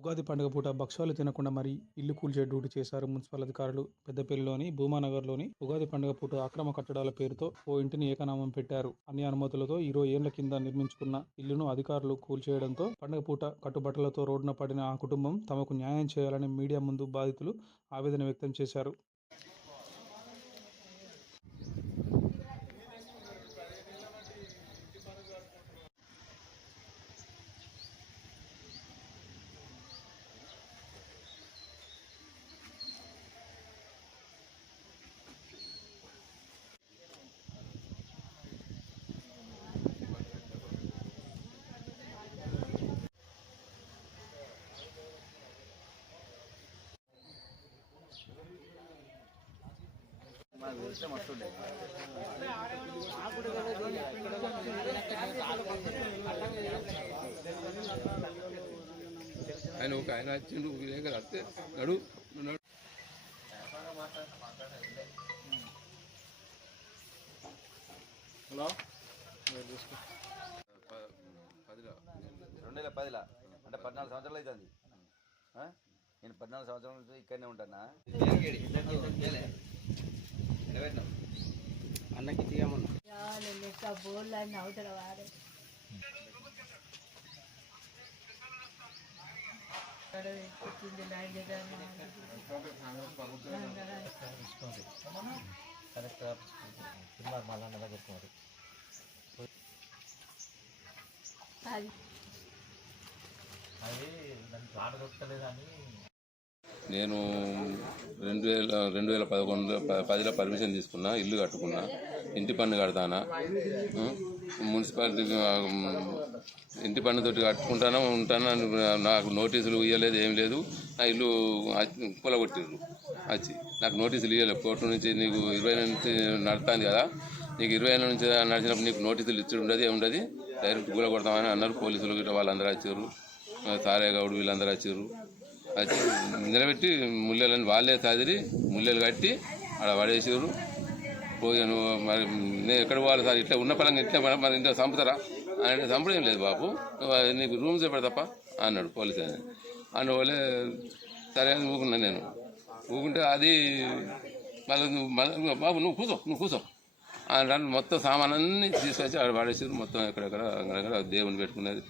ఉగాది పండుగ పూట భక్ష్యాలు తినకుండా మరీ ఇల్లు కూల్చే డ్యూటీ చేశారు మున్సిపల్ అధికారులు పెద్దపల్లిలోని భూమానగర్లోని ఉగాది పండుగ పూట అక్రమ కట్టడాల పేరుతో ఓ ఇంటిని ఏకనామం పెట్టారు. అన్ని అనుమతులతో ఇరవై ఏళ్ళ కింద నిర్మించుకున్న ఇల్లును అధికారులు కూల్చేయడంతో పండుగ పూట కట్టుబట్టలతో రోడ్డున పడిన ఆ కుటుంబం తమకు న్యాయం చేయాలని మీడియా ముందు బాధితులు ఆవేదన వ్యక్తం చేశారు. ఆయన ఒక ఆయన వచ్చిండు కదా వస్తే నడు పదిలో రెండు వేల పదిలా? అంటే పద్నాలుగు సంవత్సరాలు అవుతుంది. ఆ? నేను పద్నాలుగు సంవత్సరాల నుంచి ఇక్కడనే ఉంటానా? అన్నకి తీయమన్నా? బోర్లు అన్ని అవతల వాడే line collector office Tirumala Mallanna దగ్గరికి మరి అది అది దానికి రాడు దొరకలేదని నేను రెండు వేల రెండు వేల పదకొండు ప- పదిలో పర్మిషన్ తీసుకున్నా ఇల్లు కట్టుకున్నా ఇంటి పన్ను కడతానా మున్సిపాలిటీ ఇంటి పన్నుతోటి కట్టుకుంటానా ఉంటానా నాకు నోటీసులు ఇవ్వలేదు ఏం లేదు. నా ఇల్లు కూలగొట్టిర్రు వచ్చి నాకు నోటీసులు ఇవ్వలేదు కోర్టు నుంచి నీకు ఇరవై నుంచి నడుతుంది కదా నీకు ఇరవై ఏళ్ళ నుంచి నడిచినప్పుడు నీకు నోటీసులు ఇచ్చి ఉండదు ఏముండదు డైరెక్ట్ కూలగొడతామని అన్నారు పోలీసులు గిట్ట వాళ్ళందరూ వచ్చారు. సారే గౌడ్ వీళ్ళందరూ వచ్చారు. నిలబెట్టి ముల్లెలని వాళ్ళే తదిరి ముల్లెలు కట్టి అక్కడ పడేసారు పోయాను మరి నేను ఎక్కడ పోవాలి సార్? ఇట్లా ఉన్న పలంగా ఇట్లా మరి- మరి ఇంట్లో చంపుతారా? అంటే చంపడం లేదు బాబు నీకు రూమ్స్ పెడతాపా అన్నాడు పోలీస్ అని అన్న వాళ్ళే సరే అని ఊకున్నాను నేను. ఊకుంటే అది మళ్ళీ మళ్ళీ బాబు నువ్వు కూర్చో నువ్వు కూర్చో అని మొత్తం సామాన్ అన్ని తీసుకొచ్చి ఆడ పడేసారు మొత్తం ఎక్కడెక్కడ అక్కడెక్కడ దేవుని పెట్టుకునేది.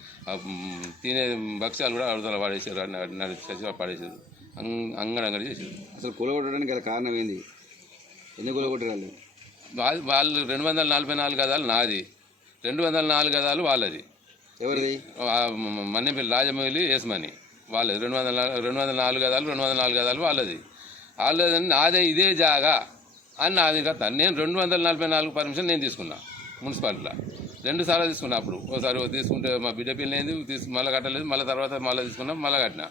తినే భక్ష్యాలు కూడా అడుగుదల పడేసారు అన్ని నడిచి పడేసారు అంగ అంగడంగడి చేసారు అసలు కూలగొట్టడానికి గల కారణం ఏంది? ఎందుకు కూలగొట్టారు వాళ్ళు వాళ్ళు రెండు వందల నలభై నాలుగు గదాలు నాది. రెండు వందల నాలుగు గదాలు వాళ్ళది. ఎవరిది? మన్నెపల్లి రాజమౌళి యేసుమణి వాళ్ళది రెండు వందల రెండు వందల నాలుగు గదాలు రెండు వందల నాలుగు గదాలు వాళ్ళది. వాళ్ళది నాదే ఇదే జాగా. అని నాది కథ. నేను రెండు వందల నలభై నాలుగు పర్మిషన్ నేను తీసుకున్నా మున్సిపాలిటీలో. రెండు సార్లు తీసుకున్నా అప్పుడు. ఒకసారి తీసుకుంటే మా బిడ్డ పిల్లలు ఏంది తీసు మళ్ళీ కట్టలేదు మళ్ళీ తర్వాత మళ్ళీ తీసుకున్నాం మళ్ళీ కట్టిన.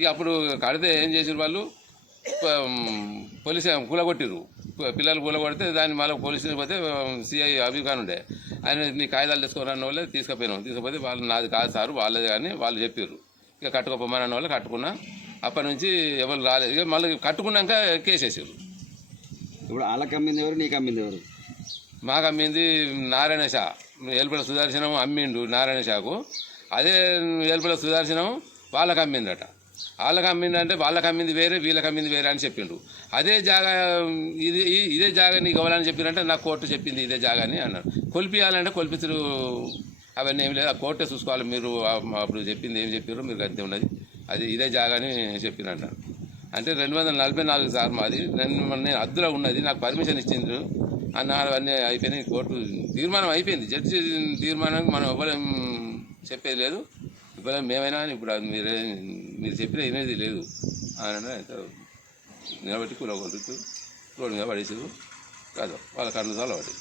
ఇక అప్పుడు కడితే ఏం చేసారు వాళ్ళు? పోలీసు కూలగొట్టిరు పిల్లలు కూలగొడితే దాన్ని మళ్ళీ పోలీసులు పోతే సిఐ అవి ఖాన్ ఉండే. ఆయన నీ కాగితాలు తెచ్చుకోరన్న వాళ్ళే తీసుకుపోయినాం తీసుకుపోతే వాళ్ళు నాది కాదు సార్ వాళ్ళది కానీ వాళ్ళు చెప్పారు ఇక కట్టుకోపోమని అన్న వాళ్ళు కట్టుకున్నా. అప్పటి నుంచి ఎవరు రాలేదు. ఇక మళ్ళీ కట్టుకున్నాక కేసేసారు ఇప్పుడు వాళ్ళకి అమ్మింది ఎవరు నీకు అమ్మింది ఎవరు? మాకు అమ్మింది నారాయణ షా. ఏల్పల సుదర్శనం అమ్మిండు నారాయణ షాకు. అదే ఏల్పల సుదర్శనం వాళ్ళకి అమ్మిందట వాళ్ళకి అమ్మింది అంటే వాళ్ళకి అమ్మింది వేరే వీళ్ళకి అమ్మింది వేరే అని చెప్పిండు అదే జాగా ఇది ఇదే జాగా నీకు ఇవ్వాలని చెప్పినంటే నాకు కోర్టు చెప్పింది ఇదే జాగా అని అన్నాడు కొలిపియాలంటే కొలిపించరు అవన్నీ ఏమి లేదు. ఆ కోర్టే చూసుకోవాలి మీరు అప్పుడు చెప్పింది ఏం చెప్పారు మీరు అంతే ఉన్నది. అది ఇదే జాగా అని చెప్పినంట అంటే రెండు వందల నలభై నాలుగు సార్ మాది. రెండు నేను అద్దులో ఉన్నది. నాకు పర్మిషన్ ఇచ్చిండ్రు. అన్న అవన్నీ అయిపోయినాయి. కోర్టు తీర్మానం అయిపోయింది. జడ్జి తీర్మానం మనం ఇవ్వలేం చెప్పేది లేదు. ఇవ్వలేం మేమైనా అని ఇప్పుడు మీరు మీరు చెప్పిన వినేది లేదు. అని అయితే నిలబెట్టి కూల రోడ్డు మీద పడేసారు కాదు వాళ్ళ కన్ను పడి